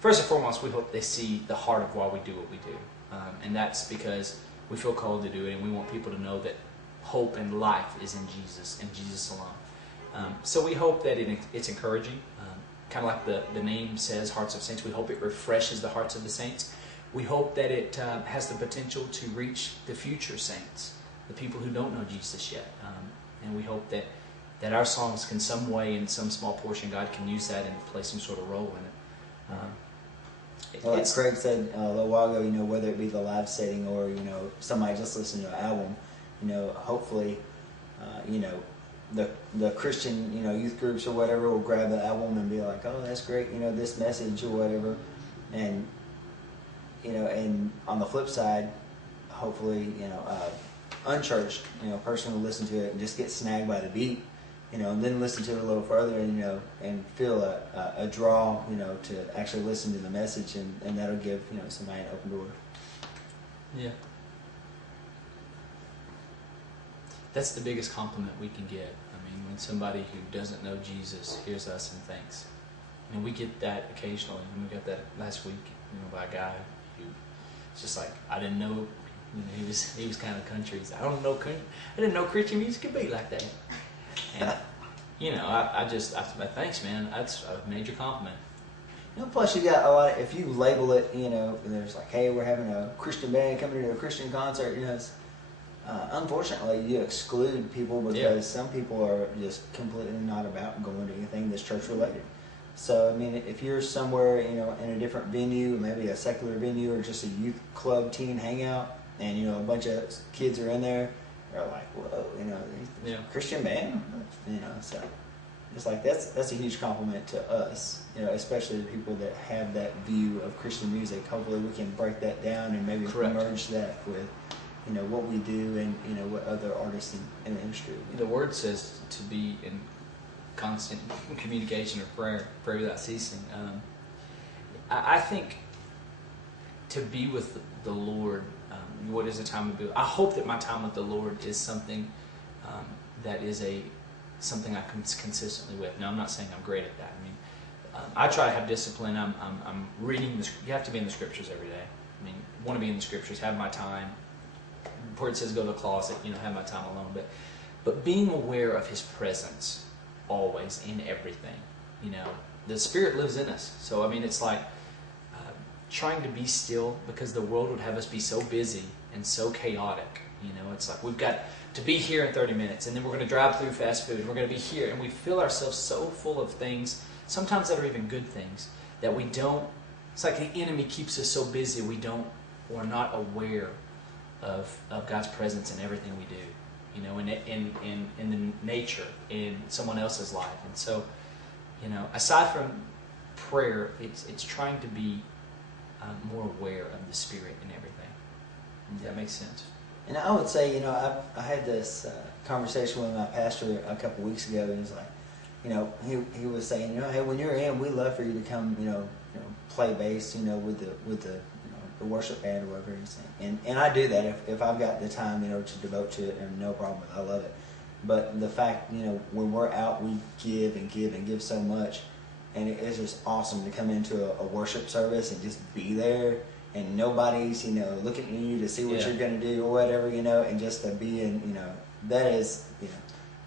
first and foremost, we hope they see the heart of why we do what we do. And that's because we feel called to do it, and we want people to know that hope and life is in Jesus and Jesus alone. So we hope that it's encouraging, kind of like the name says, Hearts of Saints. We hope it refreshes the hearts of the saints. We hope that it has the potential to reach the future saints, the people who don't know Jesus yet. And we hope that our songs can some way, in some small portion, God can use that and play some sort of role in it. Well, like Craig said a little while ago, whether it be the live setting or, somebody just listening to an album, hopefully, the Christian, youth groups or whatever will grab the album and be like, oh, that's great, this message or whatever. And, and on the flip side, hopefully, unchurched, person will listen to it and just get snagged by the beat, and then listen to it a little further and, and feel a draw, to actually listen to the message, and that'll give, somebody an open door. Yeah. That's the biggest compliment we can get. I mean, when somebody who doesn't know Jesus hears us and thinks, we get that occasionally. And we got that last week, by a guy who was just like, I didn't know, he was kind of country. He's like, I didn't know Christian music could be like that. And I said, thanks, man. That's a major compliment. Plus you got a lot of, if you label it, there's like, hey, we're having a Christian band coming to a Christian concert, it's, unfortunately, you exclude people because some people are just completely not about going to anything that's church related. So, if you're somewhere, in a different venue, maybe a secular venue or just a youth club teen hangout, and, a bunch of kids are in there, they're like, whoa, Christian band? So it's like, that's a huge compliment to us, especially the people that have that view of Christian music. Hopefully we can break that down and maybe merge that with, what we do and, what other artists in the industry do. The word says to be in constant communication or pray without ceasing. I think to be with the Lord, what is a time of, I hope that my time with the Lord is something that is something I come consistently with. Now, I'm not saying I'm great at that. I try to have discipline. I'm reading you have to be in the scriptures every day. Want to be in the scriptures, have my time. Where it says go to the closet, have my time alone. But being aware of His presence always in everything. The Spirit lives in us. So, it's like trying to be still, because the world would have us be so busy and so chaotic. It's like we've got to be here in 30 minutes, and then we're going to drive through fast food, and we're going to be here, and we fill ourselves so full of things, sometimes that are even good things, that we don't, it's like the enemy keeps us so busy we're not aware of God's presence in everything we do, in the nature, in someone else's life. And so, aside from prayer, it's trying to be more aware of the Spirit in everything. Does that make sense? And I would say, I had this conversation with my pastor a couple weeks ago, and he was like, he was saying, hey, when you're in, we love for you to come, play bass, with the worship band or whatever he's saying. And I do that if I've got the time, to devote to it, and no problem. I love it. But the fact, when we're out, we give and give and give so much, and it's just awesome to come into a worship service and just be there, and nobody's, looking at you to see what you're going to do or whatever, and just to be in, that is,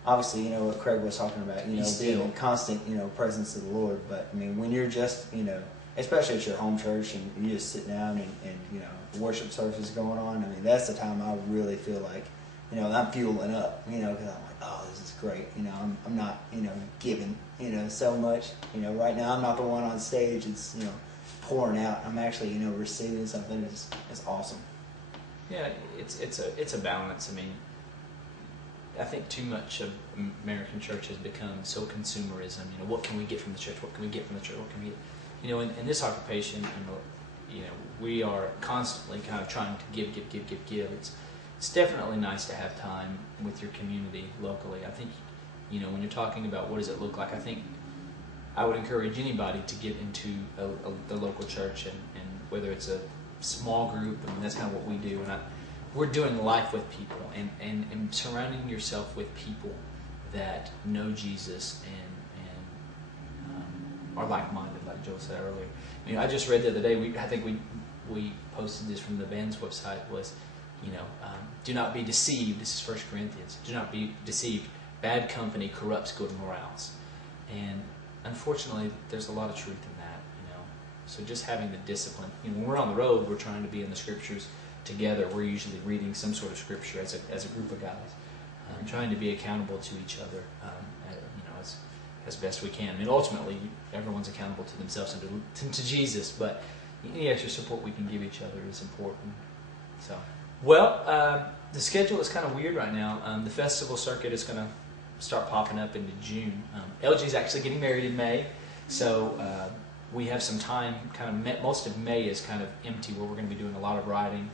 obviously, what Craig was talking about, being in constant, presence of the Lord. But, when you're just, especially at your home church and you just sit down and worship service is going on, that's the time I really feel like, I'm fueling up, because I'm like, oh, this is great. I'm not, giving, so much. Right now I'm not the one on stage. It's, pouring out. I'm actually, receiving something that's awesome. Yeah, it's a balance. I think too much of American church has become so consumerism. What can we get from the church? What can we get from the church? What can we get? In this occupation, we are constantly kind of trying to give. It's definitely nice to have time with your community locally. I think, when you're talking about what does it look like, I think I would encourage anybody to get into the local church, and whether it's a small group, that's kind of what we do. And we're doing life with people, and surrounding yourself with people that know Jesus and are like-minded, like Joel said earlier. I mean, I just read the other day. I think we posted this from the band's website. Was, do not be deceived. This is 1 Corinthians. Do not be deceived. Bad company corrupts good morals, and unfortunately, there's a lot of truth in that. So just having the discipline. When we're on the road, we're trying to be in the scriptures together. We're usually reading some sort of scripture as a group of guys, trying to be accountable to each other, as best we can. I mean, ultimately, everyone's accountable to themselves and to Jesus, but any extra support we can give each other is important. So, the schedule is kind of weird right now. The festival circuit is going to start popping up into June. LG is actually getting married in May, so we have some time. Most of May is kind of empty, where we're going to be doing a lot of writing.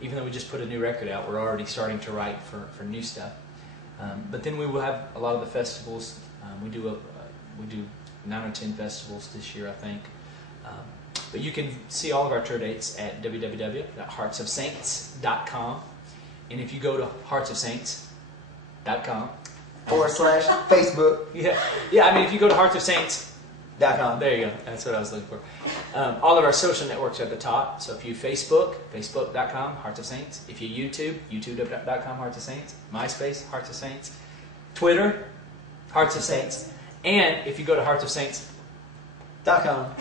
Even though we just put a new record out, we're already starting to write for new stuff. But then we will have a lot of the festivals. We do 9 or 10 festivals this year, I think. But you can see all of our tour dates at www.heartsofsaints.com. And if you go to heartsofsaints.com /Facebook. Yeah. I mean, if you go to heartsofsaints.com, there you go. That's what I was looking for. All of our social networks are at the top. So if you Facebook.com, Hearts of Saints. If you YouTube.com, Hearts of Saints. MySpace, Hearts of Saints. Twitter, Hearts of Saints. And if you go to heartsofsaints.com,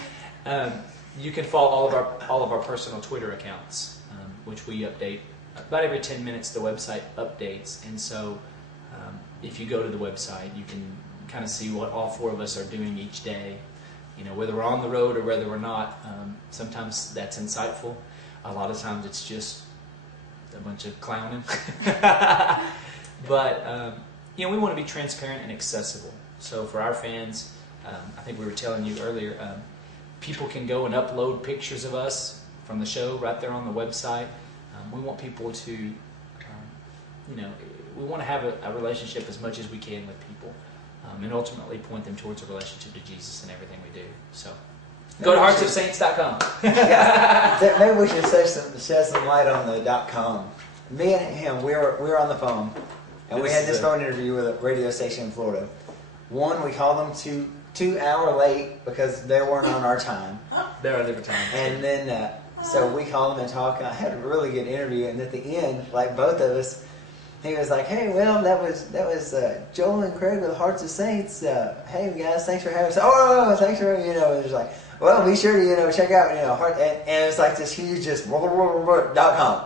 you can follow all of our personal Twitter accounts, which we update about every 10 minutes. The website updates, and so if you go to the website, you can kind of see what all 4 of us are doing each day. Whether we're on the road or whether we're not. Sometimes that's insightful. A lot of times it's just a bunch of clowning. But we want to be transparent and accessible. So for our fans, I think we were telling you earlier, people can go and upload pictures of us from the show right there on the website. We want people to, we want to have a relationship as much as we can with people, and ultimately point them towards a relationship to Jesus in everything we do. So go to heartsofsaints.com. Maybe we should shed some light on the .com. Me and him, we were on the phone, and we had this phone interview with a radio station in Florida. One, we called them 2 hours late because they weren't on our time. They're on different time. And then, so we called them and talked. I had a really good interview, and at the end, like both of us, he was like, "Hey, well, that was Joel and Craig with Hearts of Saints. Hey, guys, thanks for having us. Oh, thanks for it was like, well, be sure to check out Heart." And it was like this huge just .com.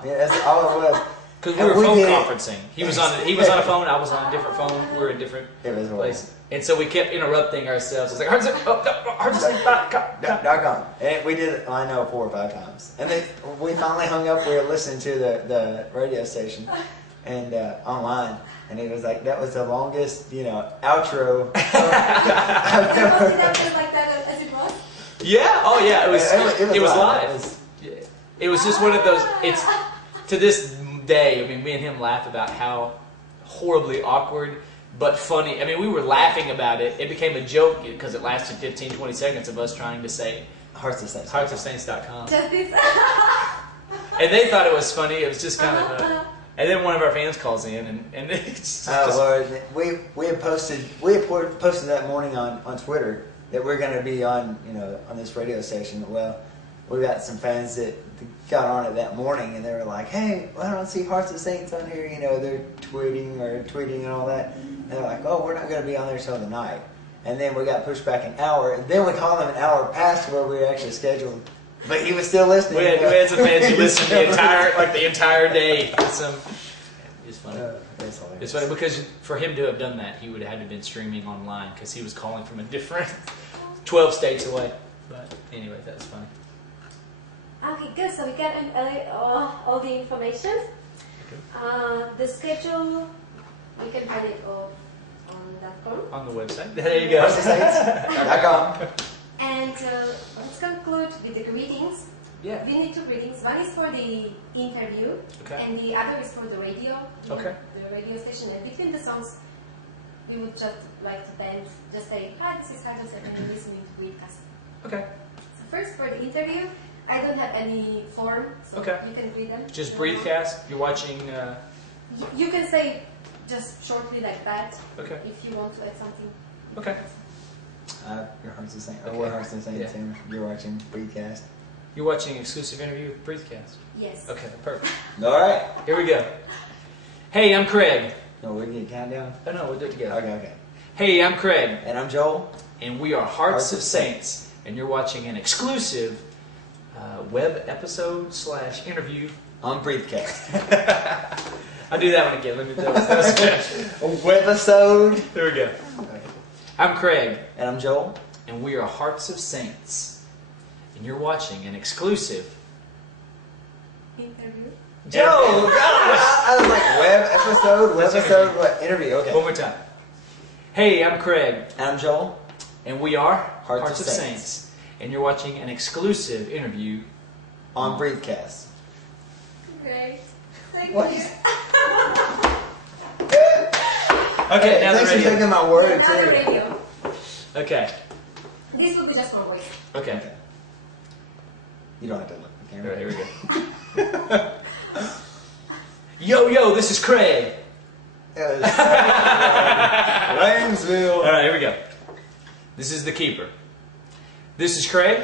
That's all it was. Because we were phone conferencing. He was on a phone. I was on a different phone. We were in different places. And so we kept interrupting ourselves. It's like, heartsofsaints.com. And we did it, I know, 4 or 5 times. And then we finally hung up. We were listening to the radio station and online. And it was like, that was the longest, outro. Like that as it was? Yeah. Oh, yeah. It was live. It was just one of those. It's to this day. I mean, me and him laugh about how horribly awkward but funny. I mean, we were laughing about it. It became a joke because it lasted 15, 20 seconds of us trying to say heartsofsaints.com. And they thought it was funny. It was just kind of and then one of our fans calls in and it's just, Lord, we had posted that morning on Twitter that we're going to be on on this radio station. Well, we got some fans that got on it that morning, and they were like, "Hey, I don't see Hearts of Saints on here." They're tweeting and all that. And they're like, "Oh, we're not going to be on there till the night." And then we got pushed back an hour. And then we called them an hour past where we were actually scheduled. But he was still listening. We had some fans who listened the entire day. It's funny. It's funny because for him to have done that, he would have had to have been streaming online because he was calling from a different 12 states away. But anyway, that's funny. Okay, good. So we got all the information. Okay. The schedule, we can find it on .com. On the website. There you go. heartsofsaints.com. And let's conclude with the greetings. Yeah. We need 2 greetings. One is for the interview, and the other is for the radio. Okay. The radio station. And between the songs, we would just like to just say, "Hi, this is Hearts of Saints, and you're listening to Breathcast." Okay. So first, for the interview, I don't have any form, so you can read them. Just Breathcast. You're watching. You can say just shortly like that. Okay. If you want to add something. Okay. Your Hearts of Saints. Or We're Hearts of Saints. Yeah. Tim. You're watching Breedcast. You're watching an exclusive interview with Breathcast. Yes. Okay, perfect. All right. Here we go. Hey, I'm Craig. No, we can countdown. Oh no, we'll do it together. Okay. Hey, I'm Craig, And I'm Joel. and we are Hearts of Saints, and you're watching an exclusive web episode / interview. On Breedcast. I'll do that one again. Let me do that. A webisode. There we go. I'm Craig, And I'm Joel. and we are Hearts of Saints, and you're watching an exclusive. Interview. Joe! I was like, webisode, what? Interview, okay. One more time. Hey, I'm Craig, And I'm Joel. and we are Hearts of Saints. and you're watching an exclusive interview. On Breedcast. Great. Thank What? you. Okay, now the Thanks for radio. taking my word, Now the too. radio. Okay, This will be just one voice. okay. You don't have to look at the All right, camera. here we go. Yo, this is Craig. Lanesville. All right, here we go. This is the keeper. This is Craig,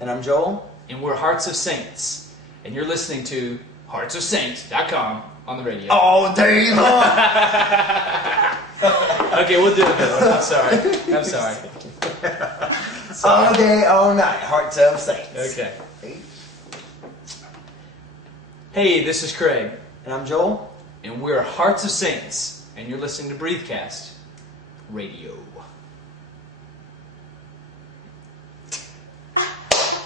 And I'm Joel. and we're Hearts of Saints, and you're listening to heartsofsaints.com on the radio. All day long. Okay, we'll do it though. I'm sorry. All day, all night. Hearts of Saints. Okay. Hey, this is Craig, And I'm Joel. and we're Hearts of Saints, and you're listening to Breathcast Radio.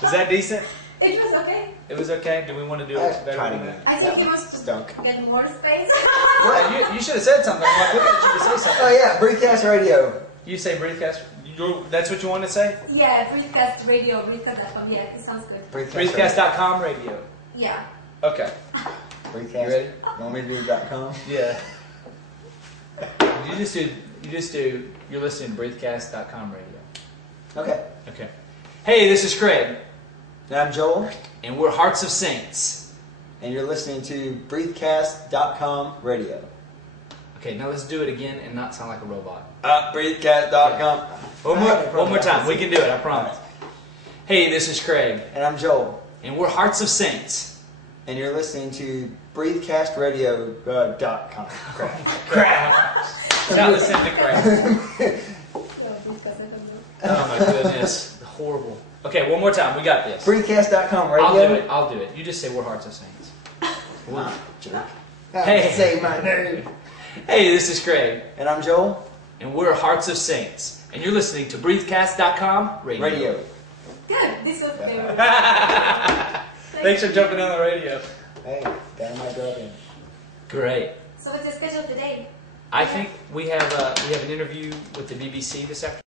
Was that decent? It was okay. It was okay. Do we want to do it better Tried than again. that? I think That it one was to stunk. get more space. Well, you should have said something. I'm like, look at you to say something. Oh yeah, Breedcast Radio. You say Breathcast. That's what you want to say? Yeah, Breedcast Radio, Breedcast.com. Yeah, it sounds good. Breathcast.com radio. Yeah. Okay. Breedcast. You ready? Want me to do .com? Yeah. You just do, you're listening to Breathcast.com radio. Okay. Okay. Hey, this is Craig, And I'm Joel. and we're Hearts of Saints. And you're listening to Breedcast.com radio. Okay, now let's do it again and not sound like a robot. Breedcast.com. One more time. We can do it, I promise. Hey, this is Craig, And I'm Joel. and we're Hearts of Saints. And you're listening to BreedcastRadio.com. Crap. Not listening to crap. Yeah, Breedcast.com. Oh my goodness. Horrible. Okay, one more time. We got this. Breedcast.com radio. I'll do it. You just say we're Hearts of Saints. Ah, jerk. Hey. Say my name. Hey, this is Craig, And I'm Joel. and we're Hearts of Saints. And you're listening to Breathcast.com radio. Radio. Good. This was very Thanks for jumping on the radio. Hey, Dynamite Girl again. Great. So what's your schedule today? I think we have an interview with the BBC this afternoon.